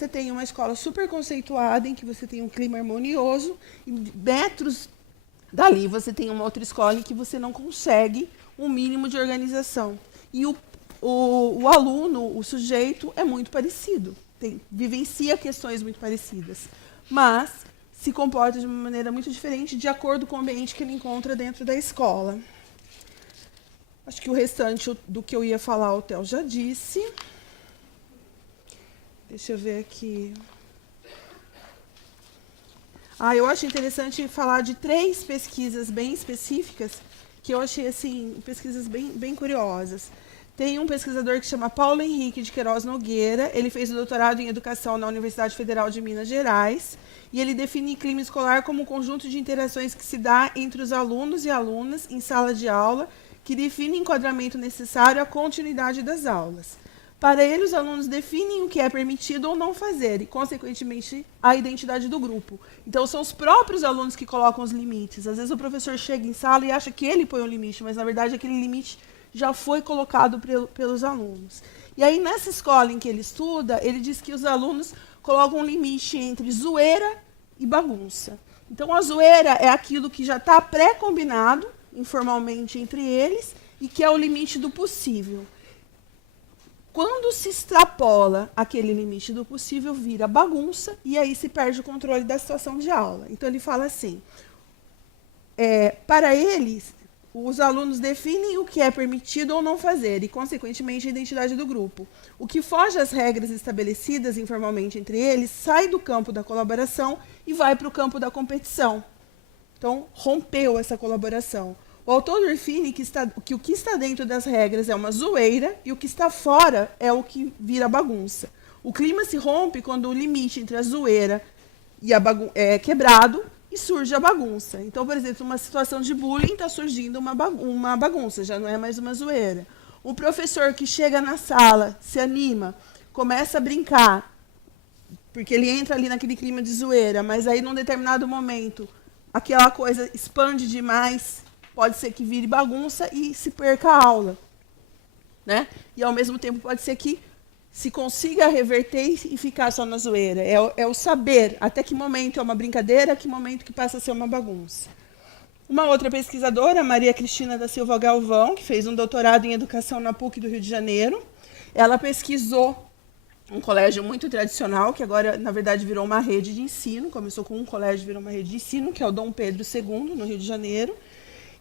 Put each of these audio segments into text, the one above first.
você tem uma escola super conceituada, em que você tem um clima harmonioso, e metros dali você tem uma outra escola em que você não consegue um mínimo de organização. E o aluno, o sujeito, é muito parecido, vivencia questões muito parecidas, mas se comporta de uma maneira muito diferente de acordo com o ambiente que ele encontra dentro da escola. Acho que o restante do que eu ia falar o Theo já disse. Deixa eu ver aqui. Eu acho interessante falar de 3 pesquisas bem específicas, que eu achei assim, pesquisas bem curiosas. Tem um pesquisador que chama Paulo Henrique de Queiroz Nogueira, ele fez o doutorado em Educação na Universidade Federal de Minas Gerais, e ele define clima escolar como um conjunto de interações que se dá entre os alunos e alunas em sala de aula, que define o enquadramento necessário à continuidade das aulas. Para ele, os alunos definem o que é permitido ou não fazer, e, consequentemente, a identidade do grupo. Então, são os próprios alunos que colocam os limites. Às vezes, o professor chega em sala e acha que ele põe o limite, mas, na verdade, aquele limite já foi colocado pelos alunos. E aí, nessa escola em que ele estuda, ele diz que os alunos colocam um limite entre zoeira e bagunça. Então, a zoeira é aquilo que já está pré-combinado, informalmente, entre eles, e que é o limite do possível. Quando se extrapola aquele limite do possível, vira bagunça, e aí se perde o controle da situação de aula. Então, ele fala assim, para eles, os alunos definem o que é permitido ou não fazer, e, consequentemente, a identidade do grupo. O que foge às regras estabelecidas informalmente entre eles sai do campo da colaboração e vai para o campo da competição. Então, rompeu essa colaboração. O autor define que o que está dentro das regras é uma zoeira e o que está fora é o que vira bagunça. O clima se rompe quando o limite entre a zoeira e é quebrado e surge a bagunça. Então, por exemplo, uma situação de bullying está surgindo uma bagunça, já não é mais uma zoeira. Um professor que chega na sala, se anima, começa a brincar, porque ele entra ali naquele clima de zoeira, mas aí, num determinado momento, aquela coisa expande demais, pode ser que vire bagunça e se perca a aula, né? E, ao mesmo tempo, pode ser que se consiga reverter e ficar só na zoeira. É o saber até que momento é uma brincadeira, que momento que passa a ser uma bagunça. Uma outra pesquisadora, Maria Cristina da Silva Galvão, que fez um doutorado em Educação na PUC do Rio de Janeiro, ela pesquisou um colégio muito tradicional, que agora, na verdade, virou uma rede de ensino, começou com um colégio, virou uma rede de ensino, que é o Dom Pedro II, no Rio de Janeiro,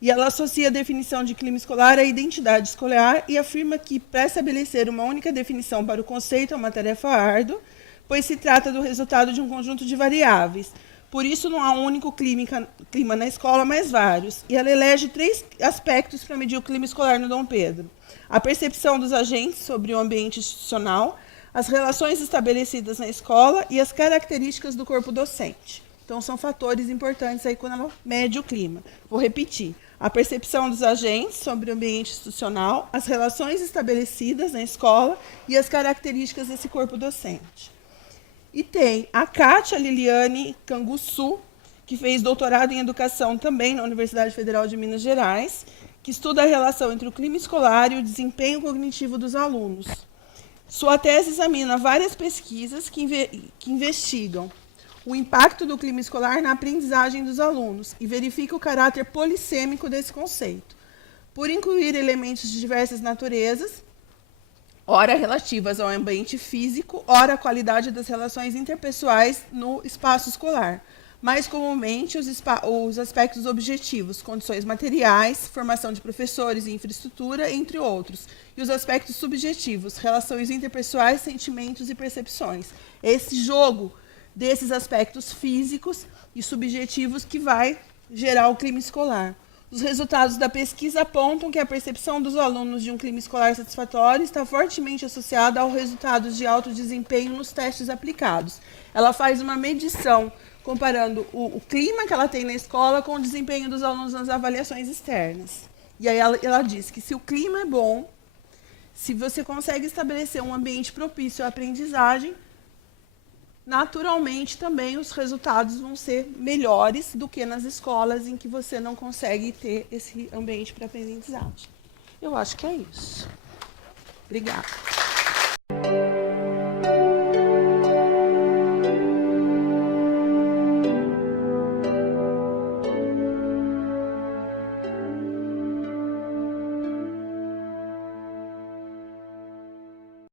e ela associa a definição de clima escolar à identidade escolar e afirma que, para estabelecer uma única definição para o conceito, é uma tarefa árdua, pois se trata do resultado de um conjunto de variáveis. Por isso, não há um único clima na escola, mas vários. E ela elege 3 aspectos para medir o clima escolar no Dom Pedro: a percepção dos agentes sobre o ambiente institucional, as relações estabelecidas na escola e as características do corpo docente. Então, são fatores importantes aí quando ela mede o clima. Vou repetir: a percepção dos agentes sobre o ambiente institucional, as relações estabelecidas na escola e as características desse corpo docente. E tem a Kátia Liliane Canguçu, que fez doutorado em Educação também na Universidade Federal de Minas Gerais, que estuda a relação entre o clima escolar e o desempenho cognitivo dos alunos. Sua tese examina várias pesquisas que investigam o impacto do clima escolar na aprendizagem dos alunos e verifica o caráter polissêmico desse conceito, por incluir elementos de diversas naturezas, ora relativas ao ambiente físico, ora à qualidade das relações interpessoais no espaço escolar. Mais comumente, os aspectos objetivos, condições materiais, formação de professores e infraestrutura, entre outros. E os aspectos subjetivos, relações interpessoais, sentimentos e percepções. Esse jogo desses aspectos físicos e subjetivos que vai gerar o clima escolar. Os resultados da pesquisa apontam que a percepção dos alunos de um clima escolar satisfatório está fortemente associada aos resultados de alto desempenho nos testes aplicados. Ela faz uma medição comparando o clima que ela tem na escola com o desempenho dos alunos nas avaliações externas. E aí ela diz que se o clima é bom, se você consegue estabelecer um ambiente propício à aprendizagem, naturalmente também os resultados vão ser melhores do que nas escolas em que você não consegue ter esse ambiente para aprendizagem. Eu acho que é isso. Obrigada.